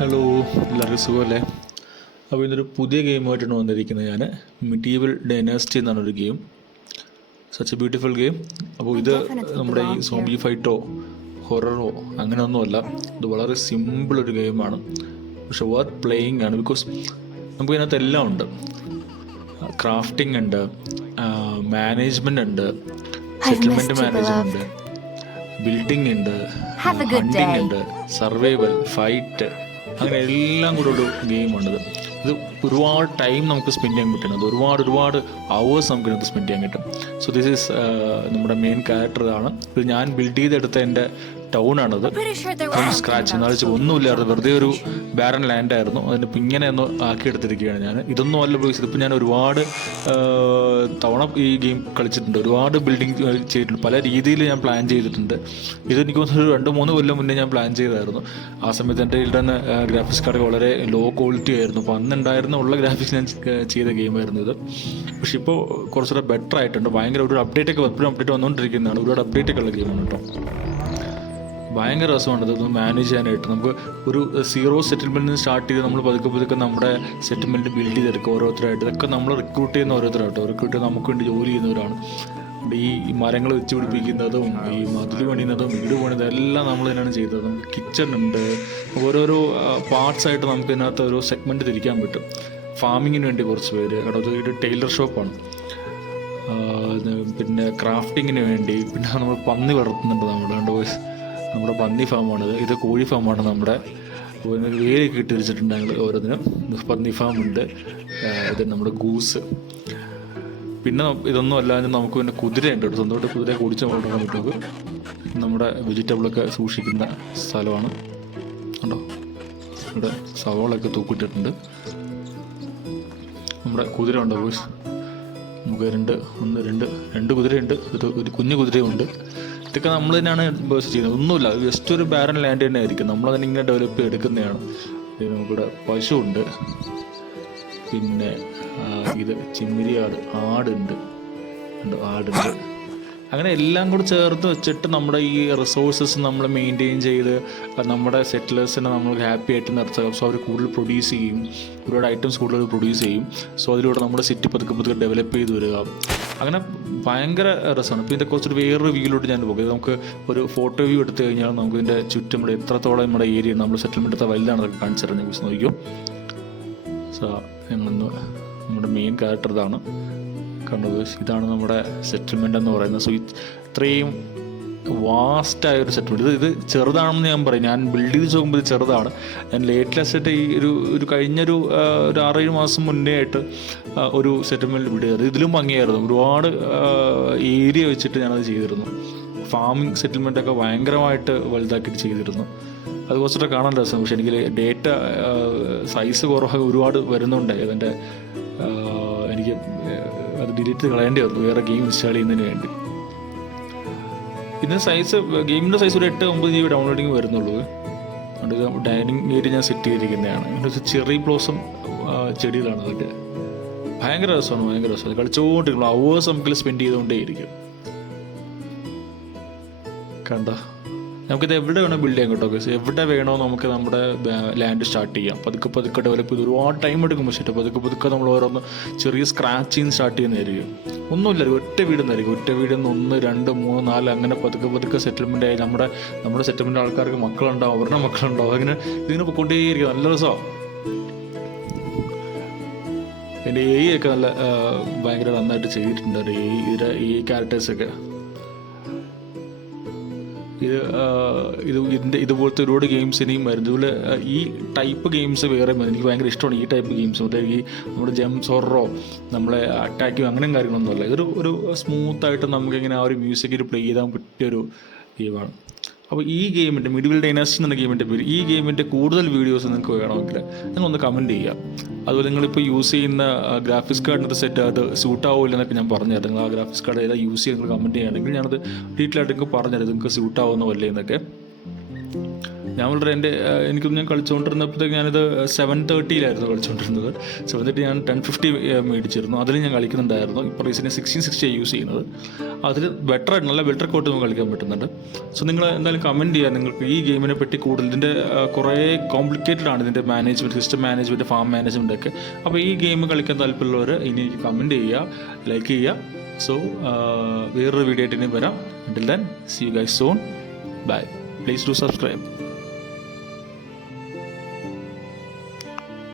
Hello, എല്ലാവർക്കും സുഖമല്ലേ? അപ്പോൾ ഇന്നൊരു പുതിയ ഗെയിമായിട്ടാണ് വന്നിരിക്കുന്നത്. ഞാൻ മിഡീവൽ ഡൈനാസ്റ്റി എന്നാണ് ഒരു game. Such A beautiful game. അപ്പോൾ ഇത് നമ്മുടെ ഈ സോംബി ഫൈറ്റോ ഹൊററോ അങ്ങനെയൊന്നുമല്ല. ഇത് വളരെ സിമ്പിളൊരു ഗെയിമാണ്, പക്ഷെ വർത്ത് പ്ലേയിങ് ആണ്. ബിക്കോസ് നമുക്ക് ഇതിനകത്ത് എല്ലാം ഉണ്ട്. ക്രാഫ്റ്റിംഗ് ഉണ്ട്, മാനേജ്മെൻ്റ് ഉണ്ട്, സെറ്റിൽമെൻറ്റ് മാനേജ്മെൻറ്റ്, ബിൽഡിംഗ് ഉണ്ട്, ഹണ്ടിങ് ഉണ്ട്, സർവൈവൽ, ഫൈറ്റ്, അങ്ങനെ എല്ലാം കൂടെ ഒരു ഗെയിമാണിത്. ഇത് ഒരുപാട് ടൈം നമുക്ക് സ്പെൻഡ് ചെയ്യാൻ പറ്റുന്നത്, ഒരുപാട് അവേഴ്സ് നമുക്ക് ഇതിനകത്ത് സ്പെൻഡ് ചെയ്യാൻ കിട്ടും. സോ ദിസ് ഈസ് നമ്മുടെ മെയിൻ ക്യാരക്ടർ ഇതാണ്. ഇത് ഞാൻ ബിൽഡ് ചെയ്തെടുത്ത എൻ്റെ ടൗണാണിത്. ഫ്രം സ്ക്രാച്ച് എന്ന് വെച്ചാൽ ഒന്നുമില്ലായിരുന്നു, വെറുതെ ഒരു ബാരൻ ലാൻഡായിരുന്നു. അതിനിപ്പോൾ ഇങ്ങനെ ഒന്ന് ആക്കിയെടുത്തിരിക്കുകയാണ് ഞാൻ. ഇതൊന്നും അല്ല ബോയ്സ്, ഇതിപ്പോൾ ഞാൻ ഒരുപാട് തവണ ഈ ഗെയിം കളിച്ചിട്ടുണ്ട്, ഒരുപാട് ബിൽഡിംഗ് ചെയ്തിട്ടുണ്ട്, പല രീതിയിൽ ഞാൻ പ്ലാൻ ചെയ്തിട്ടുണ്ട്. ഇതെനിക്ക് തോന്നുന്നു ഒരു 2-3 കൊല്ലം മുന്നേ ഞാൻ പ്ലാൻ ചെയ്തായിരുന്നു. ആ സമയത്ത് എൻ്റെ ഇതിൽ തന്നെ ഗ്രാഫിക്സ് കാർഡ് വളരെ ലോ ക്വാളിറ്റി ആയിരുന്നു. അപ്പോൾ അന്നുണ്ടായിരുന്ന ഉള്ള ഗ്രാഫിക്സ് ഞാൻ ചെയ്ത ഗെയിമായിരുന്നു ഇത്. പക്ഷെ ഇപ്പോൾ കുറച്ചുകൂടെ ബെറ്റർ ആയിട്ടുണ്ട്. ഭയങ്കര ഒരു അപ്ഡേറ്റ് വന്നുകൊണ്ടിരിക്കുന്നതാണ്. ഒരുപാട് അപ്ഡേറ്റ് ഒക്കെ ഉള്ള ഗെയിമാണ് കേട്ടോ. ഭയങ്കര രസമാണ് ഇതൊന്ന് മാനേജ് ചെയ്യാനായിട്ട്. നമുക്ക് ഒരു സീറോ സെറ്റിൽമെൻറ്റിൽ നിന്ന് സ്റ്റാർട്ട് ചെയ്ത് നമ്മൾ പതുക്കെ നമ്മുടെ സെറ്റിൽമെൻറ്റ് ബിൽഡ് ചെയ്തെടുക്കുക ഓരോരുത്തരായിട്ട്. ഇതൊക്കെ നമ്മൾ റിക്രൂട്ട് ചെയ്യുന്ന ഓരോരുത്തരായിട്ട്. റിക്രൂട്ട് ചെയ്ത് നമുക്ക് വേണ്ടി ജോലി ചെയ്യുന്നവരാണ്. ഈ മരങ്ങൾ വെച്ച് പിടിപ്പിക്കുന്നതും ഈ മതിൽ പണിയുന്നതും വീട് പണിയുന്നതും എല്ലാം നമ്മൾ തന്നെയാണ് ചെയ്തത്. നമുക്ക് കിച്ചൺ ഉണ്ട്, ഓരോരോ പാർട്സായിട്ട് നമുക്ക് ഇതിനകത്ത് ഓരോ സെഗ്മെൻറ്റ് തിരിക്കാൻ പറ്റും. ഫാമിങ്ങിന് വേണ്ടി കുറച്ച് പേര് കേട്ടോ, ഇത് ടൈലർ ഷോപ്പാണ്. പിന്നെ ക്രാഫ്റ്റിങ്ങിന് വേണ്ടി, പിന്നെ നമ്മൾ പന്നി വളർത്തുന്നുണ്ട്. നമ്മുടെ പന്നി ഫാമാണിത്. ഇത് കോഴി ഫാമാണ്. നമ്മുടെ വേലൊക്കെ ഇട്ട് വെച്ചിട്ടുണ്ട് ഞങ്ങൾ ഓരോന്നിനും. പന്നി ഫാമുണ്ട്. ഇത് നമ്മുടെ ഗൂസ്. പിന്നെ ഇതൊന്നും അല്ലാതെ നമുക്ക് പിന്നെ കുതിരയുണ്ട് കേട്ടോ. സ്വന്തമായിട്ട് കുതിര കുടിച്ച് വളർത്താൻ പറ്റും. നമ്മുടെ വെജിറ്റബിളൊക്കെ സൂക്ഷിക്കുന്ന സ്ഥലമാണ് കേട്ടോ. ഇവിടെ സവാളൊക്കെ തൂക്കിയിട്ടിട്ടുണ്ട്. നമ്മുടെ കുതിര ഉണ്ടോ ബോയ്സ്? നമുക്ക് രണ്ട് കുതിരയുണ്ട്. ഒരു കുഞ്ഞു കുതിരയുണ്ട്. ഇതൊക്കെ നമ്മൾ തന്നെയാണ് ബേസ് ചെയ്യുന്നത്. ഒന്നുമില്ല, ജസ്റ്റ് ഒരു ബാരൻ ലാൻഡ് തന്നെ ആയിരിക്കും. നമ്മൾ തന്നെ ഇങ്ങനെ ഡെവലപ്പ് ചെയ്തെടുക്കുന്നതാണ്. നമുക്കിവിടെ പശുവുണ്ട്, പിന്നെ ഇത് ആടുണ്ട്. അങ്ങനെ എല്ലാം കൂടെ ചേർത്ത് വെച്ചിട്ട് നമ്മുടെ ഈ റിസോഴ്സസ് നമ്മൾ മെയിൻറ്റെയിൻ ചെയ്ത് നമ്മുടെ സെറ്റിലേഴ്സിനെ നമ്മൾ ഹാപ്പി ആയിട്ട് നിർത്തുക. സോ അവർ കൂടുതൽ പ്രൊഡ്യൂസ് ചെയ്യും, ഒരുപാട് ഐറ്റംസ് കൂടുതൽ പ്രൊഡ്യൂസ് ചെയ്യും. സോ അതിലൂടെ നമ്മുടെ സിറ്റി പതുക്കെ ഡെവലപ്പ് ചെയ്ത് വരിക. അങ്ങനെ ഭയങ്കര രസമാണ്. ഇപ്പോൾ ഇതിൻ്റെ കുറച്ചൊരു വേറൊരു വ്യൂയിലോട്ട് ഞാൻ പോകും. നമുക്ക് ഒരു ഫോട്ടോ വ്യൂ എടുത്തു കഴിഞ്ഞാൽ നമുക്ക് ഇതിൻ്റെ ചുറ്റും ഇവിടെ എത്രത്തോളം നമ്മുടെ ഏരിയ നമ്മൾ സെറ്റിൽമെൻറ്റ് എത്ര വലുതാണെന്നൊക്കെ കാണിച്ചിരുന്നത് കുറിച്ച് നോക്കിയോ. സോ ഞങ്ങളൊന്ന് നമ്മുടെ മെയിൻ ക്യാരക്ടർ ഇതാണ് കണ്ടത്. ഇതാണ് നമ്മുടെ സെറ്റിൽമെൻ്റ് എന്ന് പറയുന്നത്. സോ ഇത്രയും വാസ്റ്റായൊരു സെറ്റിൽമെൻറ്റ്. ഇത് ചെറുതാണെന്ന് ഞാൻ പറയും. ഞാൻ ബിൽഡ് ചെയ്ത് നോക്കുമ്പോൾ ഇത് ചെറുതാണ്. ഞാൻ ലേറ്റസ്റ്റ് ഈ ഒരു കഴിഞ്ഞൊരു 6-7 മാസം മുന്നേ ആയിട്ട് ഒരു സെറ്റിൽമെൻറ്റ് ബിൽഡ് ചെയ്തത്. ഇതിലും ഭംഗിയായിരുന്നു. ഒരുപാട് ഏരിയ വെച്ചിട്ട് ഞാനത് ചെയ്തിരുന്നു. ഫാമിംഗ് സെറ്റിൽമെൻറ്റൊക്കെ ഭയങ്കരമായിട്ട് വലുതാക്കിയിട്ട് ചെയ്തിരുന്നു. അത് കുറച്ചിട്ട് കാണാൻ രസം. പക്ഷെ എനിക്ക് ഡേറ്റ സൈസ് കുറവ് ഒരുപാട് വരുന്നുണ്ട്. അതിൻ്റെ എനിക്ക് അത് ഡിലീറ്റ് കളയേണ്ടി വന്നു വേറെ ഗെയിം ഇൻസ്റ്റാൾ ചെയ്യുന്നതിന് വേണ്ടി. ഇതിൻ്റെ ഗെയിമിൻ്റെ സൈസ് ഒരു 8-9 GB ഡൗൺലോഡിങ് വരുന്നുള്ളൂ. അതുകൊണ്ട് ഡൈനിങ് ഏരിയ ഞാൻ സെറ്റ് ചെയ്തിരിക്കുന്നതാണ്. ചെറി ബ്ലോസം ചെടികളാണ് അതൊക്കെ. ഭയങ്കര രസമാണ്. കളിച്ചുകൊണ്ടിരിക്കണം. അവേഴ്സ് നമുക്ക് സ്പെൻഡ് ചെയ്തുകൊണ്ടേയിരിക്കും. കണ്ട, നമുക്കിത് എവിടെ വേണോ ബിൽഡ് ചെയ്യാൻ കേട്ടോ. എവിടെ വേണോ നമുക്ക് നമ്മുടെ ലാൻഡ് സ്റ്റാർട്ട് ചെയ്യാം. പതുക്കെ ഡെവലപ്പ് ചെയ്ത് ഒരുപാട് ടൈം എടുക്കും. പക്ഷേ പതുക്കെ നമ്മൾ ഓരോന്ന് ചെറിയ സ്ക്രാച്ചിങ് സ്റ്റാർട്ട് ചെയ്യുന്നതായിരിക്കും. ഒന്നുമില്ല, ഒറ്റ വീടെന്നായിരിക്കും. ഒറ്റ വീടിൽ നിന്ന് 1, 2, 3, 4 അങ്ങനെ പതുക്കെ സെറ്റിൽമെൻ്റ് ആയി നമ്മുടെ സെറ്റിൽമെൻ്റ് ആൾക്കാർക്ക് മക്കളുണ്ടാവും, അവരുടെ മക്കളുണ്ടാവും. ഇതിങ്ങനെ പൊക്കൊണ്ടേയിരിക്കും. നല്ല രസമാണ്. എൻ്റെ ഒക്കെ നല്ല ഭയങ്കര നന്നായിട്ട് ചെയ്തിട്ടുണ്ട്. ഈ ക്യാരക്ടേഴ്സൊക്കെ ഇതുപോലത്തെ ഒരുപാട് ഗെയിംസ് ഇനിയും വരുന്നു. ഇതുപോലെ ഈ ടൈപ്പ് ഗെയിംസ് വേറെ എനിക്ക് ഭയങ്കര ഇഷ്ടമാണ്. ഈ ടൈപ്പ് ഗെയിംസ് ഈ നമ്മുടെ ജെംസ് ഹൊററോ നമ്മളെ അറ്റാക്കും അങ്ങനെയും കാര്യങ്ങളൊന്നുമല്ല. ഒരു സ്മൂത്തായിട്ട് നമുക്കിങ്ങനെ ആ ഒരു മ്യൂസിക് പ്ലേ ചെയ്താൽ പറ്റിയൊരു ഗെയിമാണ്. അപ്പോൾ ഈ ഗെയിമിൻ്റെ മിഡിവൽ ഡൈനാസ്റ്റി എന്ന ഗെയിമിൻ്റെ പേര്, ഈ ഗെയിമിൻ്റെ കൂടുതൽ വീഡിയോസ് നിങ്ങൾക്ക് വേണമെങ്കിൽ നിങ്ങളൊന്ന് കമൻറ്റ് ചെയ്യുക. അതുപോലെ നിങ്ങളിപ്പോൾ യൂസ് ചെയ്യുന്ന ഗ്രാഫിക്സ് കാർഡിൻ്റെ സെറ്റ് അത് സ്യൂട്ടാവില്ല എന്നൊക്കെ ഞാൻ പറഞ്ഞുതരാം. നിങ്ങൾ ആ ഗ്രാഫിക്സ് കാർഡ് ഏതാ യൂസ് ചെയ്യുക നിങ്ങൾ കമൻറ്റ് ചെയ്യുകയാണെങ്കിൽ ഞാനത് ഡീറ്റെയിൽ ആയിട്ട് നിങ്ങൾക്ക് പറഞ്ഞുതരാം നിങ്ങൾക്ക് സ്യൂട്ടാവുന്ന വല്ലേ എന്നൊക്കെ. ഞാൻ വളരെ ഞാൻ കളിച്ചുകൊണ്ടിരുന്നപ്പോഴത്തേക്ക് ഞാനിത് 730 കളിച്ചുകൊണ്ടിരുന്നത്. 730 ഞാൻ 1050 മേടിച്ചിരുന്നു. അതിൽ ഞാൻ കളിക്കുന്നുണ്ടായിരുന്നു. ഇപ്പോൾ റീസെൻ്റ് 1660 യൂസ് ചെയ്യുന്നത്. അതിൽ നല്ല ബെറ്റർ കോട്ട് നമുക്ക് കളിക്കാൻ പറ്റുന്നുണ്ട്. സോ നിങ്ങൾ എന്തായാലും കമൻറ്റ് ചെയ്യുക നിങ്ങൾക്ക് ഈ ഗെയിമിനെ പറ്റി കൂടുതൽ. ഇതിൻ്റെ കുറേ കോംപ്ലിക്കേറ്റഡ് ആണ് ഇതിൻ്റെ management, system management, farm management ഒക്കെ. അപ്പോൾ ഈ ഗെയിം കളിക്കാൻ താല്പര്യമുള്ളവർ ഇനി കമൻറ്റ് ചെയ്യുക, ലൈക്ക് ചെയ്യുക. സോ വേറൊരു വീഡിയോ ആയിട്ട് ഇനിയും വരാം. Until then, see you guys soon. Bye. Please do subscribe.